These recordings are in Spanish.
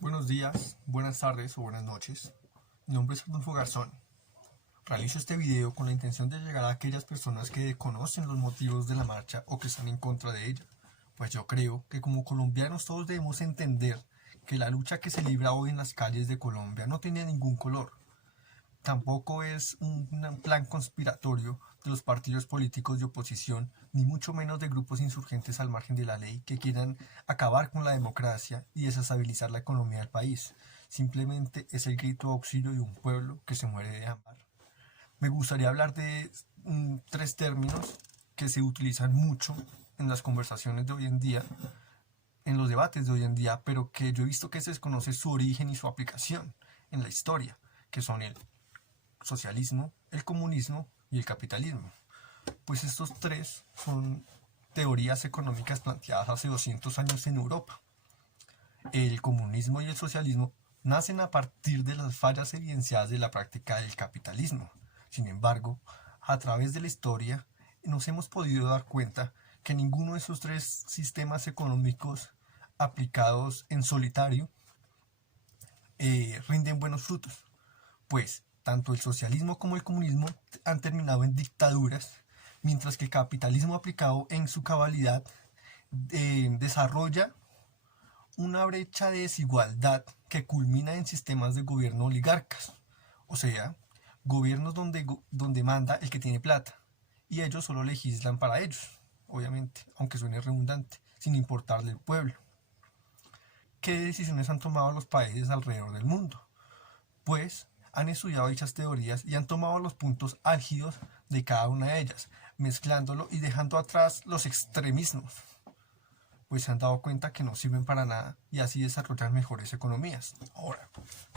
Buenos días, buenas tardes o buenas noches. Mi nombre es Arnulfo Garzón. Realizo este video con la intención de llegar a aquellas personas que conocen los motivos de la marcha o que están en contra de ella. Pues yo creo que como colombianos todos debemos entender que la lucha que se libra hoy en las calles de Colombia no tiene ningún color. Tampoco es un plan conspiratorio de los partidos políticos de oposición, ni mucho menos de grupos insurgentes al margen de la ley que quieran acabar con la democracia y desestabilizar la economía del país. Simplemente es el grito de auxilio de un pueblo que se muere de hambre. Me gustaría hablar de tres términos que se utilizan mucho en las conversaciones de hoy en día, en los debates de hoy en día, pero que yo he visto que se desconoce su origen y su aplicación en la historia, que son el socialismo, el comunismo y el capitalismo. Pues estos tres son teorías económicas planteadas hace 200 años en Europa. El comunismo y el socialismo nacen a partir de las fallas evidenciadas de la práctica del capitalismo. Sin embargo, a través de la historia nos hemos podido dar cuenta que ninguno de esos tres sistemas económicos aplicados en solitario rinden buenos frutos, pues tanto el socialismo como el comunismo han terminado en dictaduras, mientras que el capitalismo aplicado en su cabalidad desarrolla una brecha de desigualdad que culmina en sistemas de gobierno oligarcas, o sea, gobiernos donde manda el que tiene plata, y ellos solo legislan para ellos, obviamente, aunque suene redundante, sin importarle el pueblo. ¿Qué decisiones han tomado los países alrededor del mundo? Pues han estudiado dichas teorías y han tomado los puntos álgidos de cada una de ellas, mezclándolo y dejando atrás los extremismos, pues se han dado cuenta que no sirven para nada y así desarrollar mejores economías. Ahora,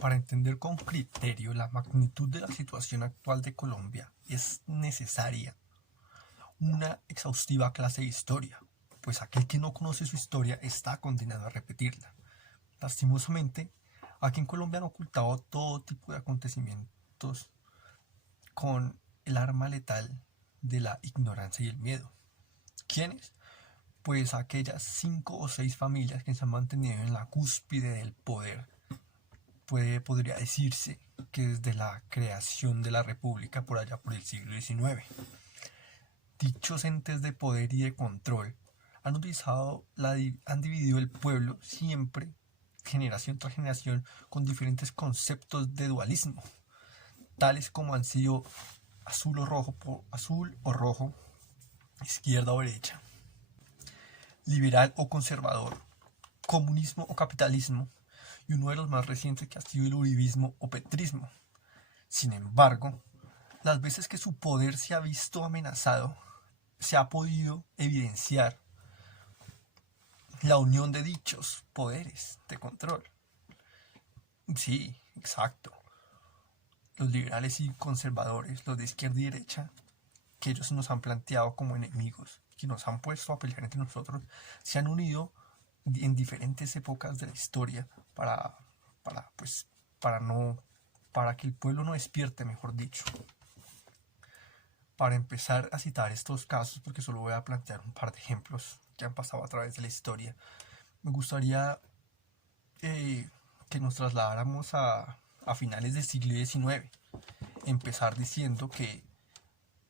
para entender con criterio la magnitud de la situación actual de Colombia, es necesaria una exhaustiva clase de historia, pues aquel que no conoce su historia está condenado a repetirla. Lastimosamente, aquí en Colombia han ocultado todo tipo de acontecimientos con el arma letal de la ignorancia y el miedo. ¿Quiénes? Pues aquellas 5 o 6 familias que se han mantenido en la cúspide del poder. Podría decirse que desde la creación de la República por allá por el siglo XIX. Dichos entes de poder y de control han dividido el pueblo siempre, generación tras generación, con diferentes conceptos de dualismo, tales como han sido azul o rojo, izquierda o derecha, liberal o conservador, comunismo o capitalismo, y uno de los más recientes que ha sido el uribismo o petrismo. Sin embargo, las veces que su poder se ha visto amenazado, se ha podido evidenciar la unión de dichos poderes de control. Sí, exacto. Los liberales y conservadores, los de izquierda y derecha, que ellos nos han planteado como enemigos, que nos han puesto a pelear entre nosotros, se han unido en diferentes épocas de la historia para, pues, para no, para que el pueblo no despierte, mejor dicho. Para empezar a citar estos casos, porque solo voy a plantear un par de ejemplos que han pasado a través de la historia, me gustaría que nos trasladáramos a finales del siglo XIX. Empezar diciendo que,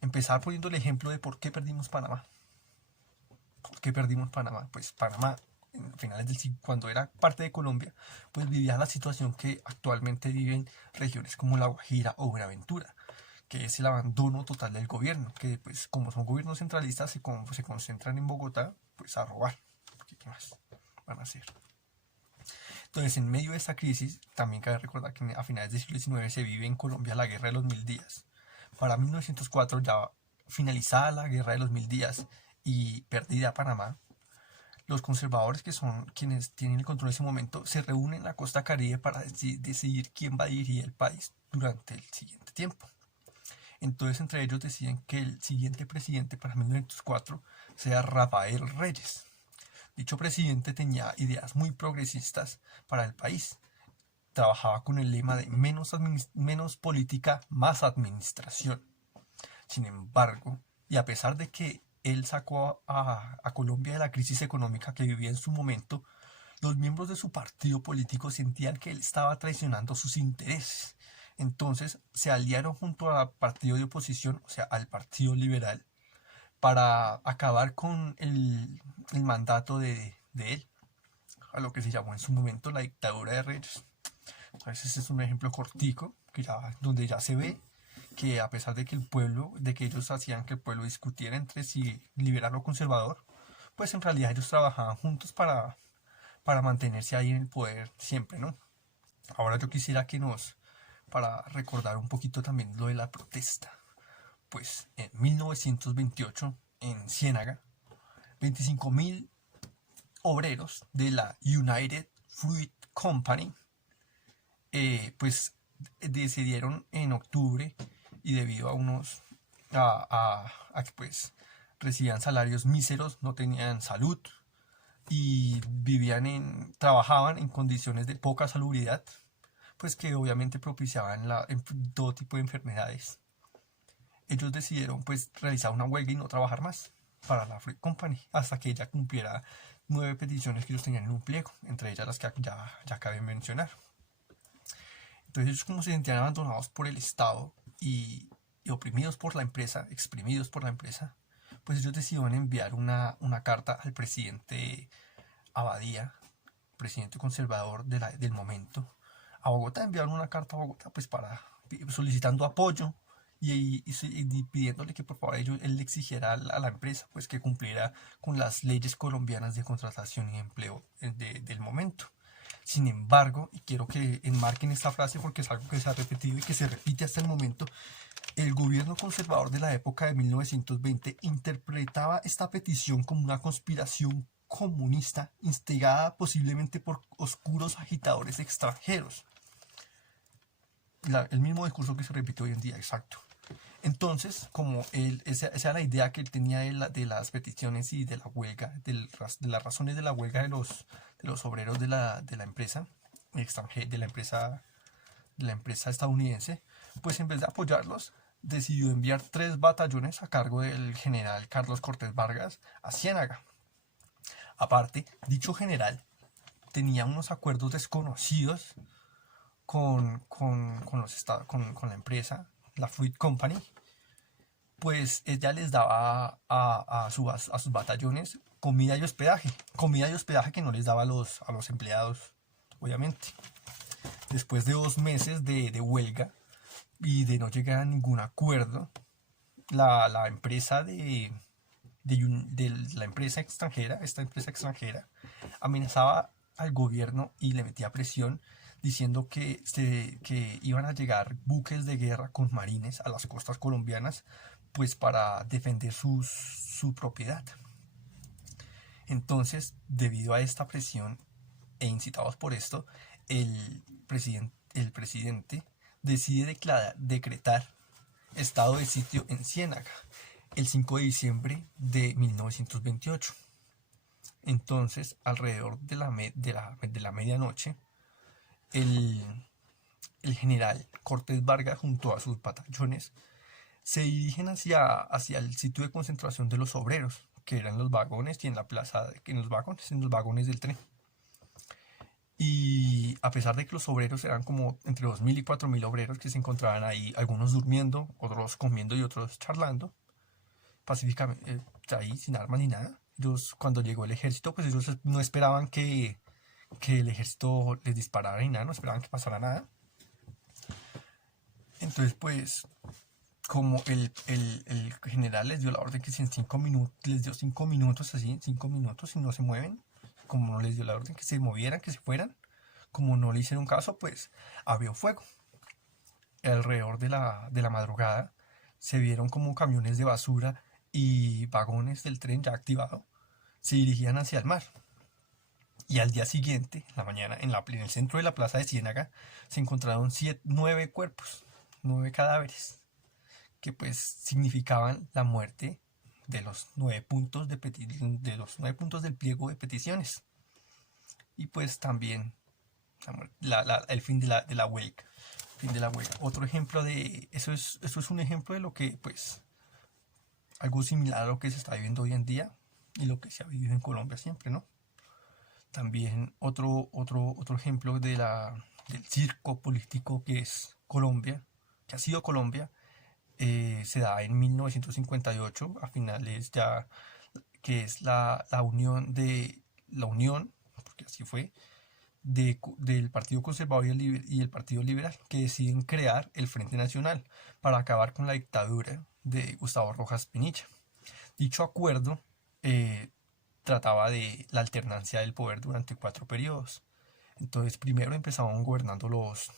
empezar poniendo el ejemplo de por qué perdimos Panamá. ¿Por qué perdimos Panamá? Pues Panamá, en finales del siglo, cuando era parte de Colombia, pues vivía la situación que actualmente viven regiones como La Guajira o Buenaventura, que es el abandono total del gobierno, que pues como son gobiernos centralistas se concentran en Bogotá, pues a robar, porque qué más van a hacer. Entonces, en medio de esta crisis, también cabe recordar que a finales del siglo XIX se vive en Colombia la Guerra de los Mil Días. Para 1904, ya finalizada la Guerra de los Mil Días y perdida Panamá, los conservadores, que son quienes tienen el control en ese momento, se reúnen en la costa Caribe para decidir quién va a dirigir el país durante el siguiente tiempo. Entonces, entre ellos deciden que el siguiente presidente para 1904 sea Rafael Reyes. Dicho presidente tenía ideas muy progresistas para el país. Trabajaba con el lema de menos política, más administración. Sin embargo, y a pesar de que él sacó a Colombia de la crisis económica que vivía en su momento, los miembros de su partido político sentían que él estaba traicionando sus intereses. Entonces se aliaron junto al partido de oposición, o sea, al Partido Liberal, para acabar con el mandato de él, a lo que se llamó en su momento la dictadura de Reyes. Entonces ese es un ejemplo cortico, donde ya se ve que a pesar de que de que ellos hacían que el pueblo discutiera entre si liberal o conservador, pues en realidad ellos trabajaban juntos para mantenerse ahí en el poder siempre, ¿no? Ahora yo quisiera para recordar un poquito también lo de la protesta. Pues en 1928, en Ciénaga, 25.000 obreros de la United Fruit Company, pues decidieron en octubre, y debido a que pues recibían salarios míseros, no tenían salud y trabajaban en condiciones de poca salubridad, pues que obviamente propiciaban todo tipo de enfermedades. Ellos decidieron pues realizar una huelga y no trabajar más para la Fruit Company hasta que ella cumpliera 9 peticiones que ellos tenían en un pliego, entre ellas las que ya acabé de mencionar. Entonces ellos, como se sentían abandonados por el Estado y oprimidos por la empresa, exprimidos por la empresa, pues ellos decidieron enviar una carta al presidente Abadía, presidente conservador del momento, a Bogotá. Enviaron una carta a Bogotá pues solicitando apoyo y pidiéndole que por favor él le exigiera a la empresa pues que cumpliera con las leyes colombianas de contratación y empleo del momento. Sin embargo, y quiero que enmarquen esta frase porque es algo que se ha repetido y que se repite hasta el momento, el gobierno conservador de la época de 1920 interpretaba esta petición como una conspiración comunista instigada posiblemente por oscuros agitadores extranjeros. El mismo discurso que se repite hoy en día, exacto. Entonces, como esa era la idea que él tenía de las peticiones y de la huelga, de las razones de la huelga de los obreros de la empresa extranjera, de la empresa estadounidense, pues en vez de apoyarlos, decidió enviar 3 batallones a cargo del general Carlos Cortés Vargas a Ciénaga. Aparte, dicho general tenía unos acuerdos desconocidos con la empresa, la Fruit Company, pues ella les daba a sus batallones comida y hospedaje que no les daba a los empleados, obviamente. Después de 2 meses de huelga y de no llegar a ningún acuerdo, la empresa la empresa extranjera, esta empresa extranjera, amenazaba al gobierno y le metía presión diciendo que iban a llegar buques de guerra con marines a las costas colombianas pues para defender su propiedad. Entonces, debido a esta presión e incitados por esto, el presidente decide decretar estado de sitio en Ciénaga el 5 de diciembre de 1928. Entonces, alrededor de la medianoche, el general Cortés Vargas junto a sus batallones se dirigen hacia el sitio de concentración de los obreros, que eran los vagones y en los vagones del tren. Y a pesar de que los obreros eran como entre 2.000 y 4.000 obreros que se encontraban ahí, algunos durmiendo, otros comiendo y otros charlando, pacíficamente, ahí sin armas ni nada. Cuando llegó el ejército, pues ellos no esperaban que el ejército les disparara ni nada, no esperaban que pasara nada. Entonces, pues, como el general les dio la orden que si en 5 minutos, les dio 5 minutos así, 5 minutos y no se mueven, como no les dio la orden que se movieran, que se fueran, como no le hicieron caso, pues abrió fuego. Alrededor de la madrugada se vieron como camiones de basura y vagones del tren ya activado se dirigían hacia el mar. Y al día siguiente, en la mañana, en el centro de la plaza de Ciénaga, se encontraron 9 cuerpos, 9 cadáveres, que pues significaban la muerte de los 9 puntos de los 9 puntos del pliego de peticiones. Y pues también el fin de la huelga. Fin de la huelga. Otro ejemplo de eso es un ejemplo de lo que pues algo similar a lo que se está viviendo hoy en día y lo que se ha vivido en Colombia siempre, ¿no? También otro ejemplo del circo político que es Colombia, que ha sido Colombia, se da en 1958, a finales ya, que es la unión, porque así fue, del Partido Conservador y el Partido Liberal, que deciden crear el Frente Nacional para acabar con la dictadura de Gustavo Rojas Pinilla. Dicho acuerdo eh, trataba de la alternancia del poder durante 4 periodos. Entonces, primero empezaban gobernando los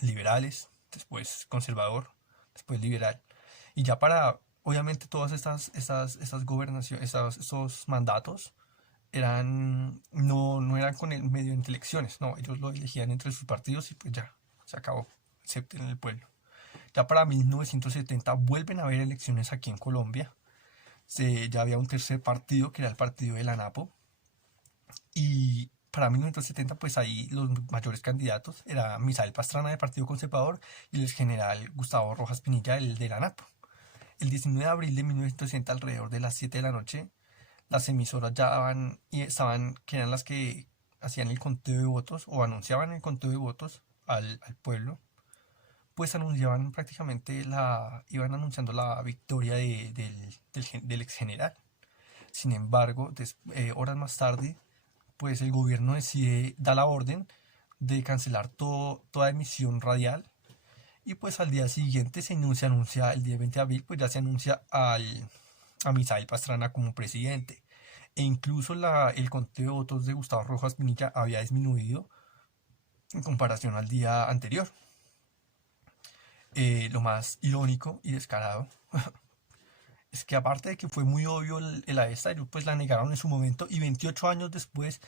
liberales, después conservador, después liberal. Y ya para, obviamente, todas estas gobernaciones, estos mandatos no eran con el mediante elecciones, no, ellos lo elegían entre sus partidos y pues ya, se acabó, excepto en el pueblo. Ya para 1970 vuelven a haber elecciones aquí en Colombia. Ya había un tercer partido que era el partido de la Napo. Y para 1970 pues ahí los mayores candidatos era Misael Pastrana del Partido Conservador y el general Gustavo Rojas Pinilla, el de la Napo. El 19 de abril de 1960, alrededor de las 7 de la noche, las emisoras ya daban y estaban, que eran las que hacían el conteo de votos o anunciaban el conteo de votos al pueblo, pues anunciaban prácticamente iban anunciando la victoria del ex general. Sin embargo, horas más tarde, pues el gobierno da la orden de cancelar toda emisión radial y pues al día siguiente se anuncia el día 20 de abril, pues ya se anuncia a Misael Pastrana como presidente. E incluso el conteo de votos de Gustavo Rojas Pinilla había disminuido en comparación al día anterior. Lo más irónico y descarado es que aparte de que fue muy obvio el aesta, ellos pues la negaron en su momento y 28 años después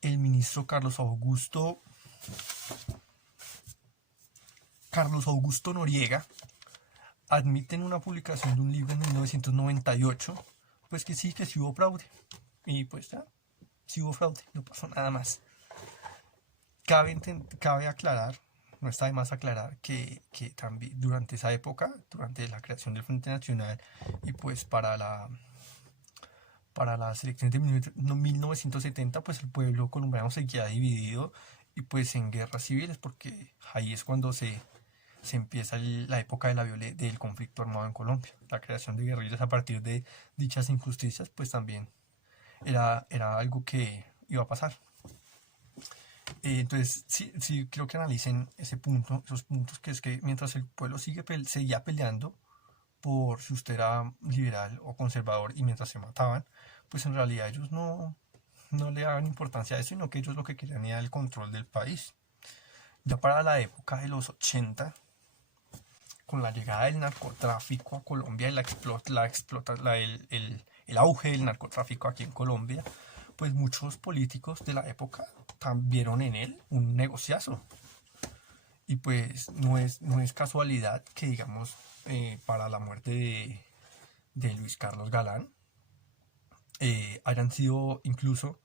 el ministro Carlos Augusto Noriega admite en una publicación de un libro en 1998 pues que sí hubo fraude. Y pues ya, sí hubo fraude, no pasó nada más. Cabe aclarar, no está de más aclarar que también durante esa época, durante la creación del Frente Nacional y pues para las elecciones de 1970, pues el pueblo colombiano seguía dividido y pues en guerras civiles, porque ahí es cuando se empieza la época del conflicto armado en Colombia. La creación de guerrillas a partir de dichas injusticias, pues también era algo que iba a pasar. Entonces, sí creo que analicen esos puntos, que es que mientras el pueblo seguía peleando por si usted era liberal o conservador y mientras se mataban, pues en realidad ellos no le daban importancia a eso, sino que ellos lo que querían era el control del país. Ya para la época de los 80, con la llegada del narcotráfico a Colombia y el auge del narcotráfico aquí en Colombia, pues muchos políticos de la época vieron en él un negociazo. Y pues no es casualidad que, digamos, para la muerte de Luis Carlos Galán, hayan sido incluso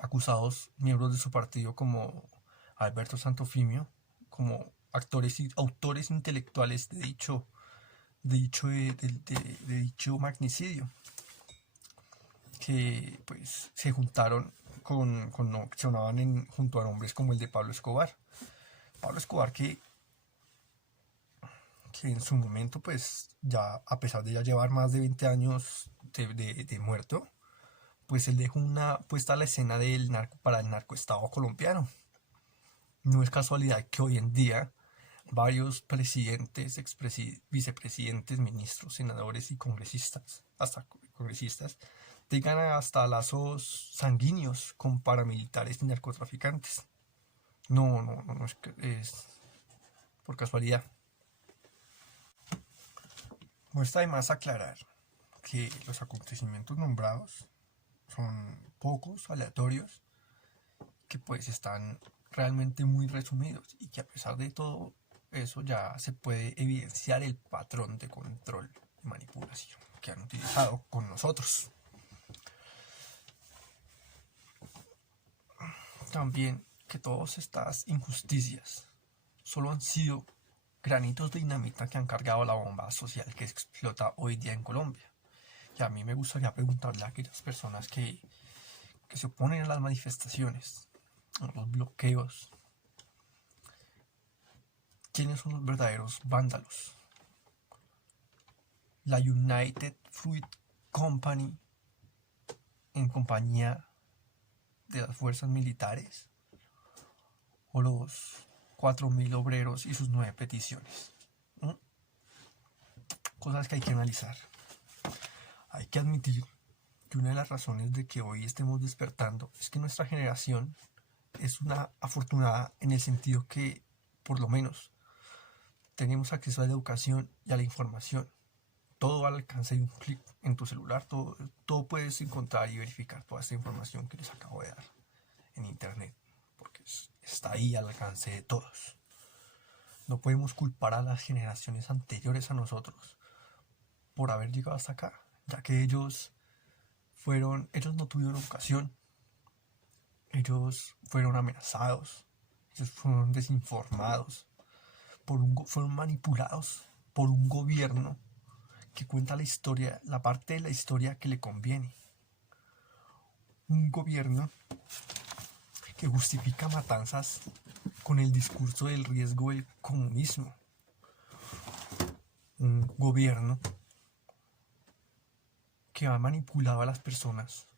acusados miembros de su partido como Alberto Santofimio, como actores y autores intelectuales de dicho magnicidio, que pues se juntaron sonaban junto a nombres como el de Pablo Escobar. Pablo Escobar que en su momento pues ya a pesar de ya llevar más de 20 años de muerto, pues él dejó una puesta a la escena para el narcoestado colombiano. No es casualidad que hoy en día varios presidentes, vicepresidentes, ministros, senadores y congresistas, hasta congresistas, tengan hasta lazos sanguíneos con paramilitares y narcotraficantes. No es por casualidad. No está de más aclarar que los acontecimientos nombrados son pocos, aleatorios, que pues están realmente muy resumidos y que a pesar de todo eso ya se puede evidenciar el patrón de control y manipulación que han utilizado con nosotros. También que todas estas injusticias solo han sido granitos de dinamita que han cargado la bomba social que explota hoy día en Colombia. Y a mí me gustaría preguntarle a aquellas personas que que se oponen a las manifestaciones, a los bloqueos. ¿Quiénes son los verdaderos vándalos? La United Fruit Company en compañía de las fuerzas militares, o los 4.000 obreros y sus 9 peticiones. Cosas que hay que analizar. Hay que admitir que una de las razones de que hoy estemos despertando es que nuestra generación es una afortunada en el sentido que, por lo menos, tenemos acceso a la educación y a la información. Todo al alcance de un clic en tu celular. Todo puedes encontrar y verificar toda esta información que les acabo de dar en internet, porque está ahí al alcance de todos. No podemos culpar a las generaciones anteriores a nosotros por haber llegado hasta acá, ya que ellos no tuvieron educación, ellos fueron amenazados, ellos fueron desinformados, fueron manipulados por un gobierno que cuenta la historia, la parte de la historia que le conviene. Un gobierno que justifica matanzas con el discurso del riesgo del comunismo. Un gobierno que ha manipulado a las personas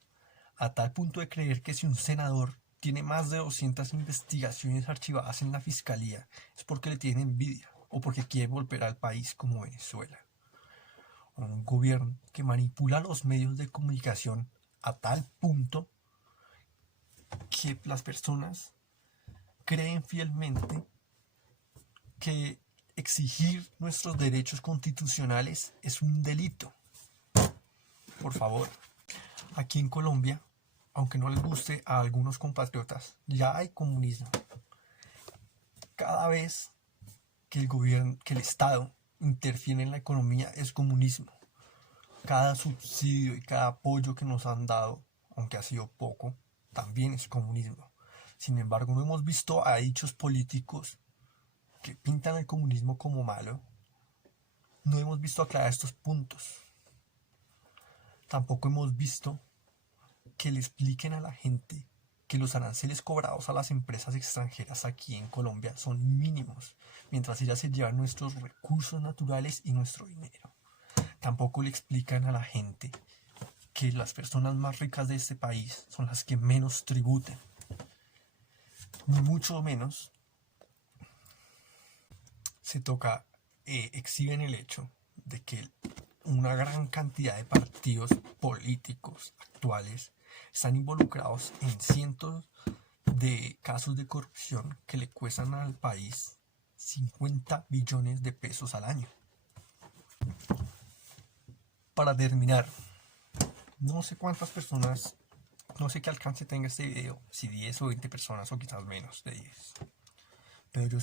a tal punto de creer que si un senador tiene más de 200 investigaciones archivadas en la fiscalía es porque le tiene envidia o porque quiere volver al país como Venezuela. Un gobierno que manipula los medios de comunicación a tal punto que las personas creen fielmente que exigir nuestros derechos constitucionales es un delito. Por favor, aquí en Colombia, aunque no les guste a algunos compatriotas, ya hay comunismo. Cada vez que el Estado interfiere en la economía es comunismo. Cada subsidio y cada apoyo que nos han dado, aunque ha sido poco, también es comunismo. Sin embargo, no hemos visto a dichos políticos que pintan el comunismo como malo. No hemos visto aclarar estos puntos. Tampoco hemos visto que le expliquen a la gente que los aranceles cobrados a las empresas extranjeras aquí en Colombia son mínimos, mientras ellas se llevan nuestros recursos naturales y nuestro dinero. Tampoco le explican a la gente que las personas más ricas de este país son las que menos tributan. Ni mucho menos exhiben el hecho de que una gran cantidad de partidos políticos actuales están involucrados en cientos de casos de corrupción que le cuestan al país 50 billones de pesos al año. Para terminar, no sé cuántas personas, no sé qué alcance tenga este video, si 10 o 20 personas o quizás menos de 10. Pero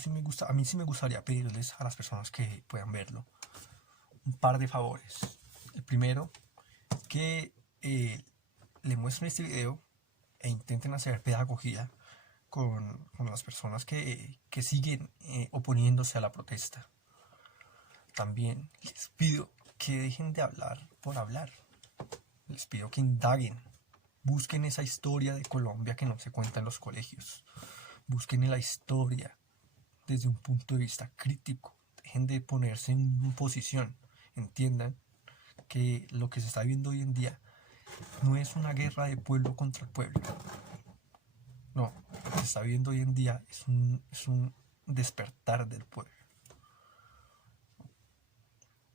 a mí sí me gustaría pedirles a las personas que puedan verlo un par de favores. El primero, que le muestren este video e intenten hacer pedagogía con las personas que siguen oponiéndose a la protesta. También les pido que dejen de hablar por hablar. Les pido que indaguen. Busquen esa historia de Colombia que no se cuenta en los colegios. Busquen la historia desde un punto de vista crítico. Dejen de ponerse en posición. Entiendan que lo que se está viendo hoy en día no es una guerra de pueblo contra pueblo. No, lo que se está viendo hoy en día es un despertar del pueblo.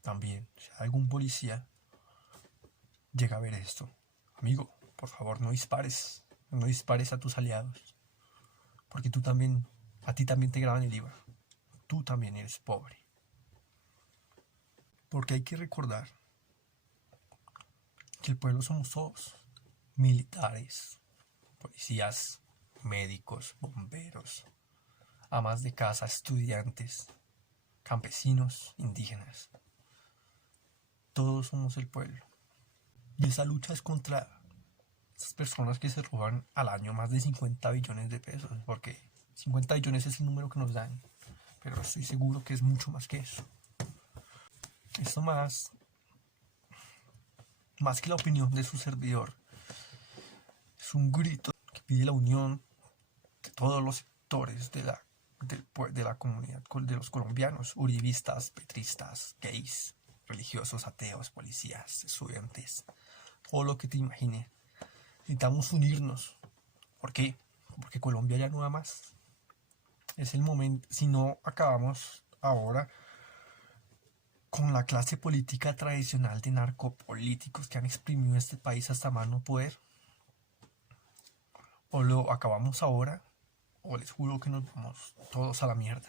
También, si algún policía llega a ver esto, amigo, por favor no dispares a tus aliados, porque a ti también te graban el IVA, tú también eres pobre. Porque hay que recordar que el pueblo somos todos, militares, policías, médicos, bomberos, amas de casa, estudiantes, campesinos, indígenas. Todos somos el pueblo. Y esa lucha es contra esas personas que se roban al año más de 50 billones de pesos, porque 50 billones es el número que nos dan, pero estoy seguro que es mucho más que eso. Esto más que la opinión de su servidor, Es un grito que pide la unión de todos los sectores de la comunidad, de los colombianos, uribistas, petristas, gays, religiosos, ateos, policías, estudiantes, todo lo que te imagines. Necesitamos unirnos. ¿Por qué? Porque Colombia ya no da más. Es el momento, si no acabamos ahora con la clase política tradicional de narcopolíticos que han exprimido este país hasta más no poder, o lo acabamos ahora, o les juro que nos vamos todos a la mierda.